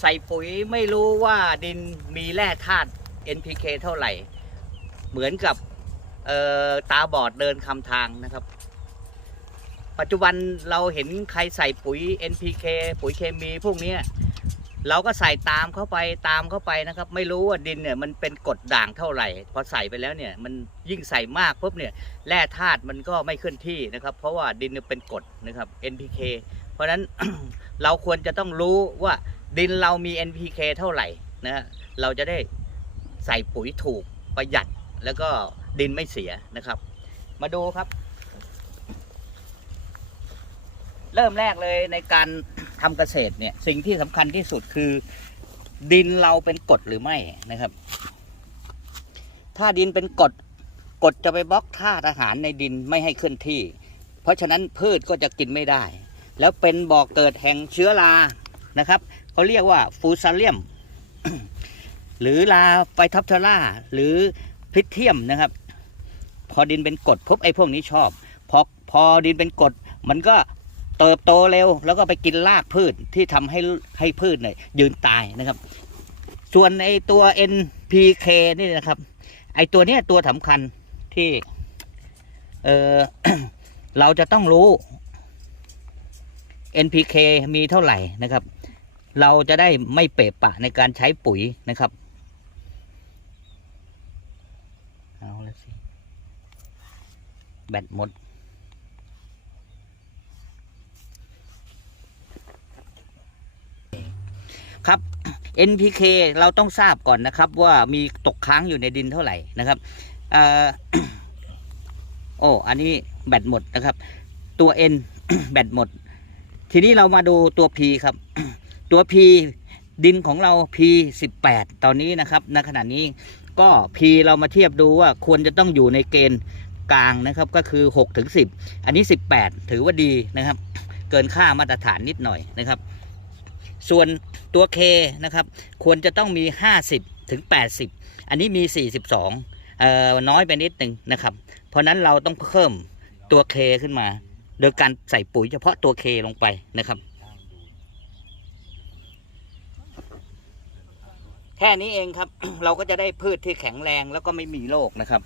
ใส่ปุ๋ยไม่รู้ว่าดินมีแร่ธาตุ NPK เท่าไหร่ เหมือนกับตาบอดเดินคำทางนะครับ ปัจจุบันเราเห็นใครใส่ปุ๋ย NPK ปุ๋ยเคมีพวกนี้เราก็ใส่ตามเข้าไปตามเข้าไปนะครับ ไม่รู้ว่าดินเนี่ยมันเป็นกรดด่างเท่าไหร่ พอใส่ไปแล้วเนี่ยมันยิ่งใส่มากปุ๊บเนี่ยแร่ธาตุมันก็ไม่เคลื่อนที่นะครับ เพราะว่าดินเนี่ยเป็นกรดนะครับ NPK เพราะฉะนั้นเราควรจะต้องรู้ว่า ดินเรามี NPK เท่าไหร่นะฮะเราจะได้ใส่ปุ๋ยถูกประหยัดแล้วก็ดินไม่เสียนะครับ มาดูครับ เริ่มแรกเลยในการทำเกษตรเนี่ย สิ่งที่สำคัญที่สุดคือ ดินเราเป็นกรดหรือไม่นะครับ ถ้าดินเป็นกรดกรดจะไปบล็อกธาตุอาหารในดินไม่ให้เคลื่อนที่ เพราะฉะนั้นพืชก็จะกินไม่ได้ แล้วเป็นบ่อกเกิดแห่งเชื้อรานะครับ เขาเรียกว่าฟูซาเลียม หรือลาไฟทับเทอร่าหรือพิเทียมนะครับ พอดินเป็นกรดพบไอ้พวกนี้ชอบ พอพอดินเป็นกรดมันก็เติบโตเร็ว แล้วก็ไปกินรากพืชที่ทำให้ให้พืชเนี่ยยืนตายนะครับ ส่วนไอ้ตัว NPK นี่นะครับ ไอ้ตัวเนี้ยตัวสำคัญที่เออเราจะต้องรู้ NPK มีเท่าไหร่นะครับ เราจะได้ไม่เปะปะในการใช้ปุ๋ยนะครับ เอาละสิ แบตหมด ครับ NPK เราต้องทราบก่อนนะครับ ว่ามีตกค้างอยู่ในดินเท่าไหร่นะครับออโอ้ อันนี้แบตหมดนะครับ ตัว N แบตหมด ทีนี้เรามาดูตัว P ครับ ตัว P ดินของเรา P 18 ตอนนี้นะครับณขณะนี้ก็ P เรามาเทียบดูว่าควรจะต้องอยู่ในเกณฑ์กลางนะครับก็คือ6ถึง10 อันนี้ 18 ถือว่าดีนะครับ เกินค่ามาตรฐานนิดหน่อยนะครับ ส่วนตัว K นะครับ ควรจะต้องมี 50 ถึง 80 อันนี้มี 42เอ่อน้อยไปนิดหนึ่งนะครับ เพราะนั้นเราต้องเพิ่มตัว K ขึ้นมา โดยการใส่ปุ๋ยเฉพาะตัว K ลงไปนะครับ แค่นี้เองครับ เราก็จะได้พืชที่แข็งแรงแล้วก็ไม่มีโรคนะครับ